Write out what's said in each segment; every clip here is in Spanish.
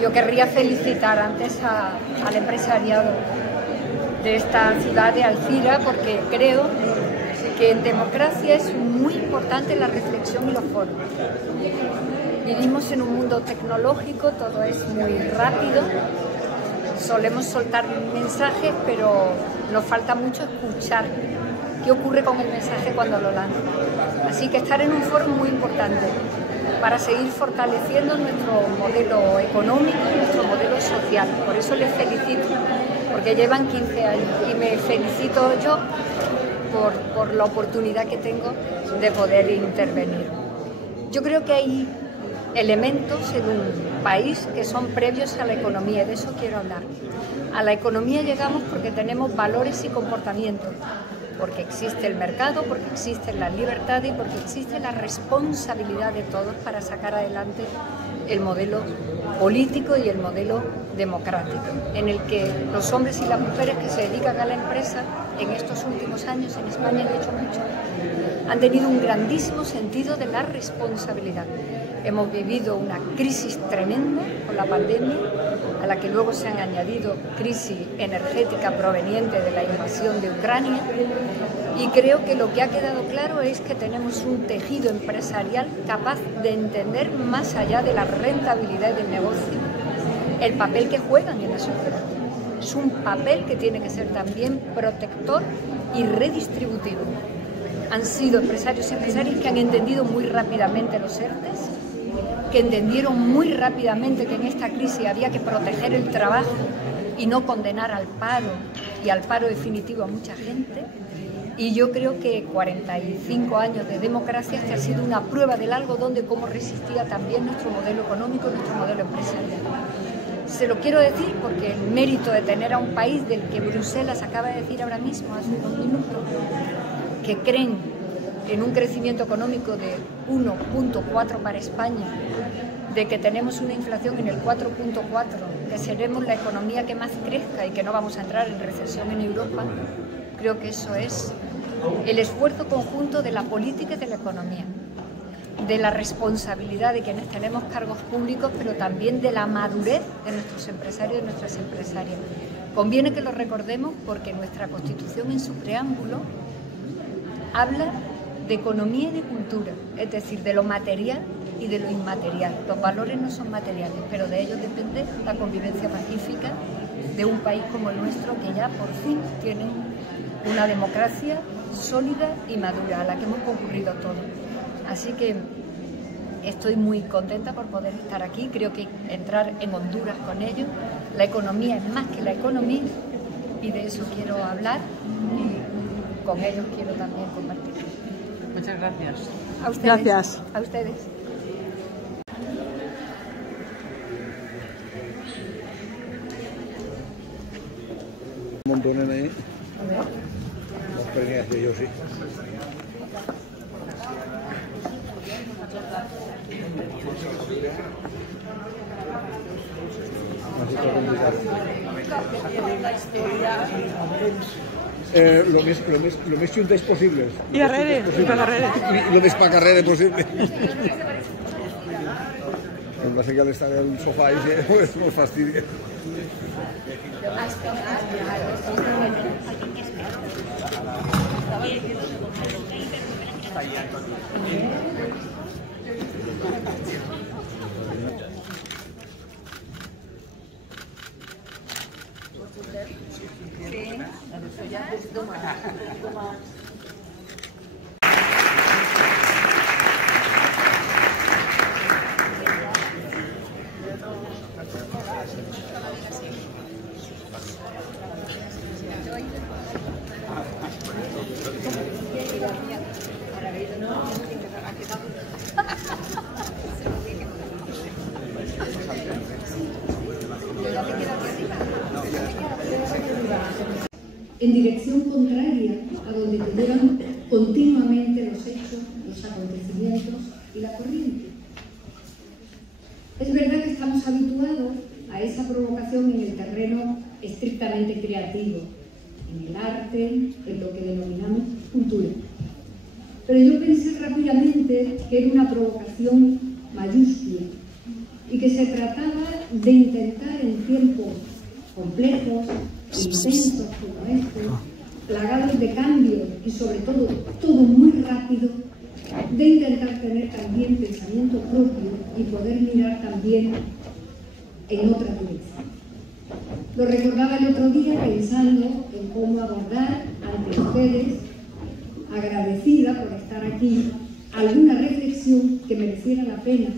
Yo querría felicitar antes al empresariado de esta ciudad de Alcira, porque creo que en democracia es muy importante la reflexión y los foros. Vivimos en un mundo tecnológico, todo es muy rápido, solemos soltar mensajes, pero nos falta mucho escuchar qué ocurre con el mensaje cuando lo lanzan. Así que estar en un foro es muy importante para seguir fortaleciendo nuestro modelo económico y nuestro modelo social. Por eso les felicito, porque llevan 15 años y me felicito yo por la oportunidad que tengo de poder intervenir. Yo creo que hay elementos en un país que son previos a la economía, y de eso quiero hablar. A la economía llegamos porque tenemos valores y comportamientos, porque existe el mercado, porque existe la libertad y porque existe la responsabilidad de todos para sacar adelante el modelo político y el modelo democrático, en el que los hombres y las mujeres que se dedican a la empresa en estos últimos años en España, de hecho mucho, han tenido un grandísimo sentido de la responsabilidad. Hemos vivido una crisis tremenda con la pandemia, a la que luego se han añadido crisis energética proveniente de la invasión de Ucrania, y creo que lo que ha quedado claro es que tenemos un tejido empresarial capaz de entender más allá de la rentabilidad del negocio el papel que juegan en la sociedad. Es un papel que tiene que ser también protector y redistributivo. Han sido empresarios y empresarias que han entendido muy rápidamente los ERTEs, que entendieron muy rápidamente que en esta crisis había que proteger el trabajo y no condenar al paro y al paro definitivo a mucha gente. Y yo creo que 45 años de democracia ha sido una prueba del algodón de cómo resistía también nuestro modelo económico, nuestro modelo empresarial. Se lo quiero decir porque el mérito de tener a un país del que Bruselas acaba de decir ahora mismo, hace unos minutos, que creen en un crecimiento económico de 1,4 para España, de que tenemos una inflación en el 4,4, que seremos la economía que más crezca y que no vamos a entrar en recesión en Europa. Creo que eso es el esfuerzo conjunto de la política y de la economía, de la responsabilidad de quienes tenemos cargos públicos, pero también de la madurez de nuestros empresarios y de nuestras empresarias. Conviene que lo recordemos porque nuestra Constitución en su preámbulo habla de economía y de cultura, es decir, de lo material y de lo inmaterial. Los valores no son materiales, pero de ellos depende la convivencia pacífica de un país como el nuestro, que ya por fin tiene una democracia sólida y madura, a la que hemos concurrido todos. Así que estoy muy contenta por poder estar aquí. Creo que entrar en Honduras con ellos, la economía es más que la economía, y de eso quiero hablar y con ellos quiero también compartir. Muchas gracias. A ustedes. Gracias. A ustedes. Un montón ahí. Las pequeñas de yo sí. Lo més juntes possibles. I darrere, i per darrere. I lo més pa carrere possible. Em va ser que l'estar al sofà i és molt fastidi. En dirección contraria a donde te llevan continuamente los hechos, los acontecimientos y la corriente. Es verdad que estamos habituados a esa provocación en el terreno estrictamente creativo, en el arte, en lo que denominamos cultura. Pero yo pensé rápidamente que era una provocación mayúscula, y que se trataba de intentar en tiempos complejos, intensos como estos, plagados de cambios y sobre todo muy rápido, de intentar tener también pensamiento propio y poder mirar también en otra dirección. Lo recordaba el otro día pensando en cómo abordar ante ustedes, agradecida por estar aquí, alguna reflexión que mereciera la pena,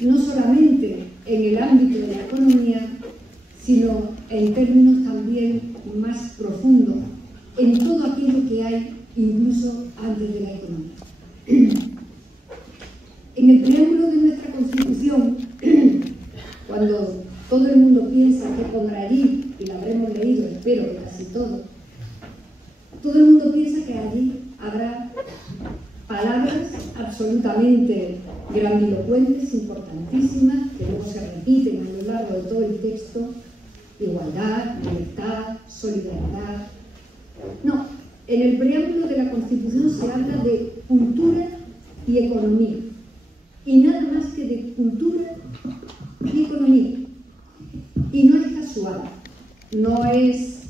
no solamente en el ámbito de la economía, sino en términos también más profundos, en todo aquello que hay incluso antes de la economía. En el preámbulo de nuestra Constitución, cuando todo el mundo piensa que pondrá allí, y la habremos leído, espero que casi todo el mundo piensa que allí habrá palabras absolutamente grandilocuentes, importantísimas, que luego se repiten a lo largo de todo el texto: igualdad, libertad, solidaridad. No, en el preámbulo de la Constitución se habla de cultura y economía, y nada más que de cultura y economía. Y no es casual, no es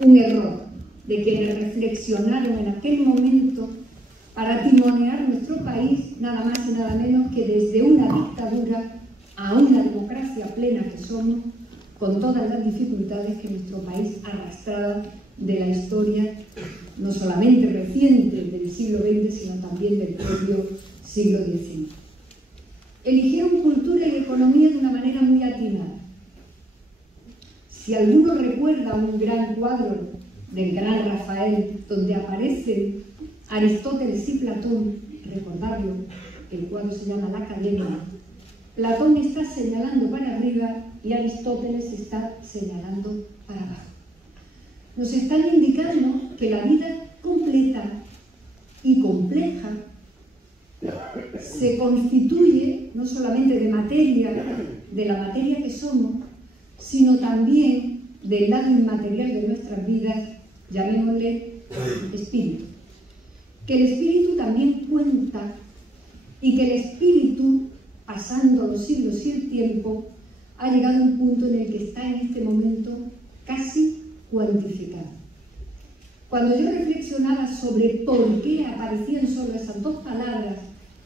un error de quienes reflexionaron en aquel momento para timonear nuestro país, nada más y nada menos que desde una dictadura a una democracia plena que somos, con todas las dificultades que nuestro país arrastraba de la historia, no solamente reciente del siglo XX, sino también del propio siglo XIX. Eligieron cultura y economía de una manera muy atinada. Si alguno recuerda un gran cuadro del gran Rafael, donde aparecen Aristóteles y Platón, recordarlo, el cuadro se llama La Academia, Platón está señalando para arriba y Aristóteles está señalando para abajo. Nos están indicando que la vida completa y compleja se constituye no solamente de materia, de la materia que somos, sino también del lado inmaterial de nuestras vidas, llamémosle espíritu. Que el espíritu también cuenta y que el espíritu, pasando los siglos y el tiempo, ha llegado a un punto en el que está en este momento casi cuantificado. Cuando yo reflexionaba sobre por qué aparecían solo esas dos palabras,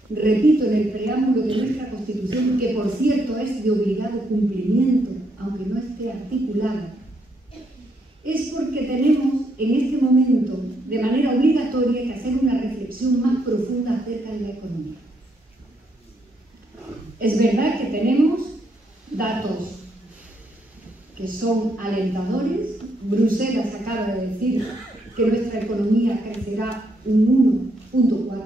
repito, en el preámbulo de nuestra Constitución, que por cierto es de obligado cumplimiento, aunque no esté articulada, es porque tenemos en este momento, de manera obligatoria, que hacer una reflexión más profunda acerca de la economía. Es verdad que tenemos datos que son alentadores. Bruselas acaba de decir que nuestra economía crecerá un 1.4,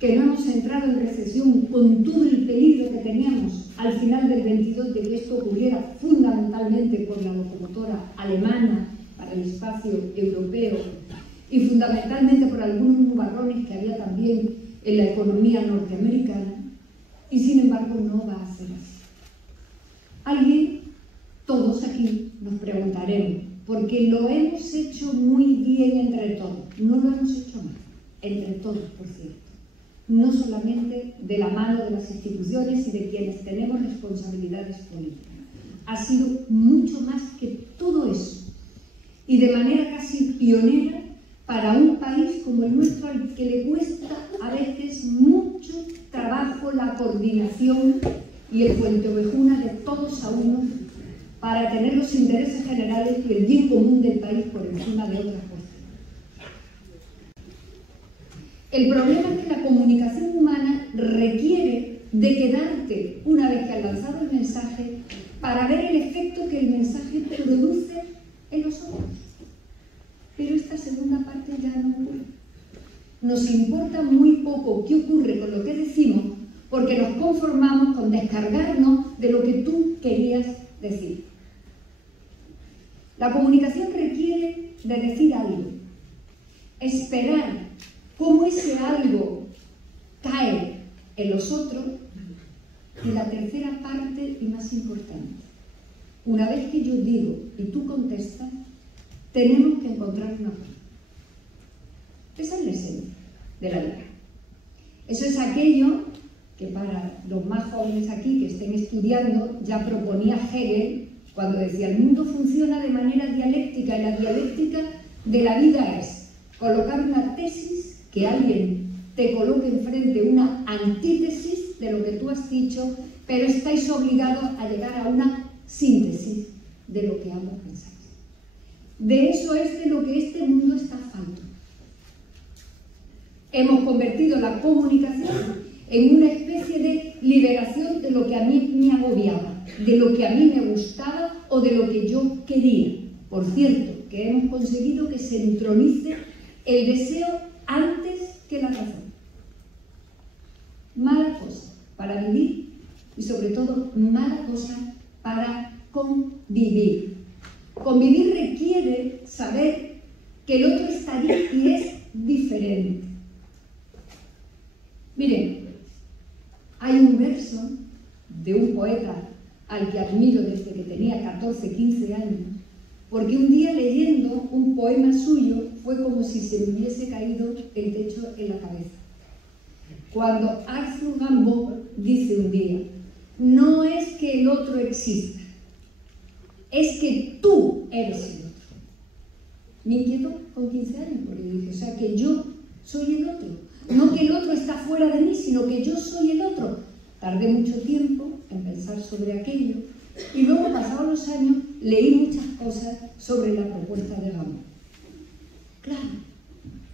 que no hemos entrado en recesión con todo el peligro que teníamos al final del 22 de que esto ocurriera fundamentalmente por la locomotora alemana para el espacio europeo y fundamentalmente por algunos nubarrones que había también en la economía norteamericana, y sin embargo no va a ser así. Todos aquí nos preguntaremos, porque lo hemos hecho muy bien entre todos, no lo hemos hecho mal, entre todos, por cierto, no solamente de la mano de las instituciones y de quienes tenemos responsabilidades políticas. Ha sido mucho más que todo eso, y de manera casi pionera para un país como el nuestro, al que le cuesta a veces mucho trabajo la coordinación y el puente-ovejuna de todos a uno para tener los intereses generales y el bien común del país por encima de otras cosas. El problema es que la comunicación humana requiere de quedarte, una vez que has lanzado el mensaje, para ver el efecto que el mensaje produce en los otros. Pero esta segunda parte ya no ocurre. Nos importa muy poco qué ocurre con lo que decimos, porque nos conformamos con descargarnos de lo que tú querías decir. La comunicación requiere de decir algo, esperar cómo ese algo cae en los otros, y la tercera parte y más importante. Una vez que yo digo y tú contestas, tenemos que encontrar una forma. Esa es la esencia de la vida. Eso es aquello que para los más jóvenes aquí que estén estudiando ya proponía Hegel cuando decía el mundo funciona de manera dialéctica y la dialéctica de la vida es colocar una tesis, que alguien te coloque enfrente una antítesis de lo que tú has dicho, pero estáis obligados a llegar a una síntesis de lo que ambos pensáis. De eso es de lo que este mundo está falto. Hemos convertido la comunicación en una especie de liberación de lo que a mí me agobiaba, de lo que a mí me gustaba o de lo que yo quería. Por cierto, que hemos conseguido que se entronice el deseo antes que la razón. Mala cosa para vivir y sobre todo mala cosa para convivir. Convivir requiere saber que el otro está allí y es diferente. Miren, hay un verso de un poeta al que admiro desde que tenía 14, 15 años, porque un día leyendo un poema suyo fue como si se me hubiese caído el techo en la cabeza. Cuando Arthur Rimbaud dice un día, no es que el otro exista, es que tú eres el otro. Me inquietó con 15 años, porque dije, o sea, que yo soy el otro. No que el otro está fuera de mí, sino que yo soy el otro. Tardé mucho tiempo en pensar sobre aquello y luego, pasados los años, leí muchas cosas sobre la propuesta de Rimbaud. Claro,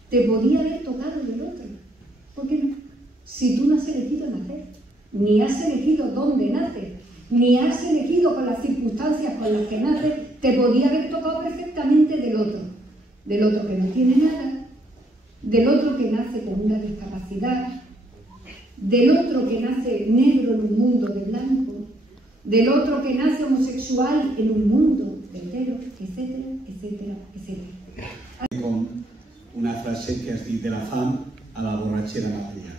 te podía haber tocado del otro. ¿Por qué no? Si tú no has elegido nacer, ni has elegido dónde naces, ni has elegido con las circunstancias con las que naces, te podía haber tocado perfectamente del otro que no tiene nada, del otro que nace con una discapacidad, del otro que nace negro en un mundo de blanco, del otro que nace homosexual en un mundo de hetero, etcétera, etcétera, etcétera. Con una frase que has dit de la fam a la borratxera material.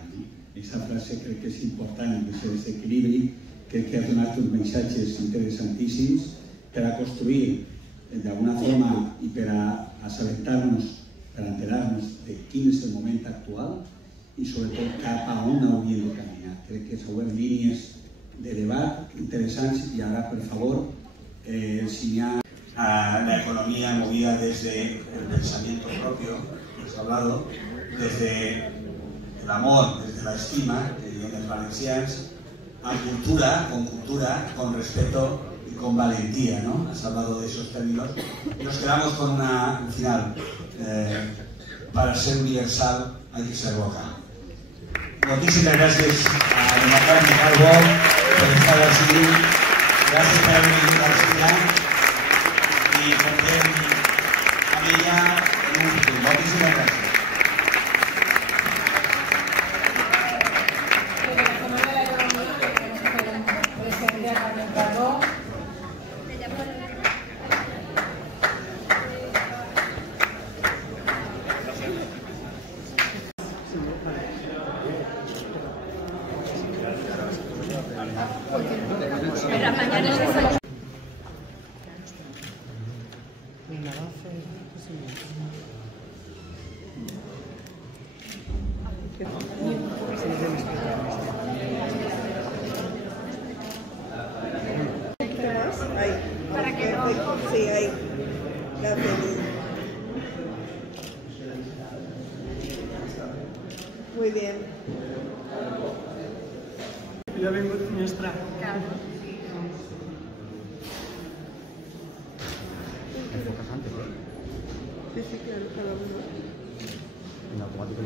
Aquesta frase crec que és important, aquest equilibri, crec que has donat uns missatges interessantíssims per a construir d'alguna forma i per a assabentar-nos, per a enterar-nos de quin és el moment actual i sobretot cap a on hauríem de caminar. Crec que s'han obert línies de debat interessants y ahora, por favor, enseñar a la economía movida desde el pensamiento propio, que se ha hablado, desde el amor, desde la estima, que dirían los valencians, a cultura, con respeto y con valentía, ¿no? Has hablado de esos términos. Y nos quedamos con un final. Para ser universal hay que ser local. Muchísimas gracias a doña Carmen Calvo por estar así. Gracias por haber venido a la ciudad y por ver a ella en un futuro. Muchísimas gracias. Para que no. Sí, ahí. Gracias. Muy bien. Yo vengo de nuestra. Sí, sí, claro, cada uno. En automático.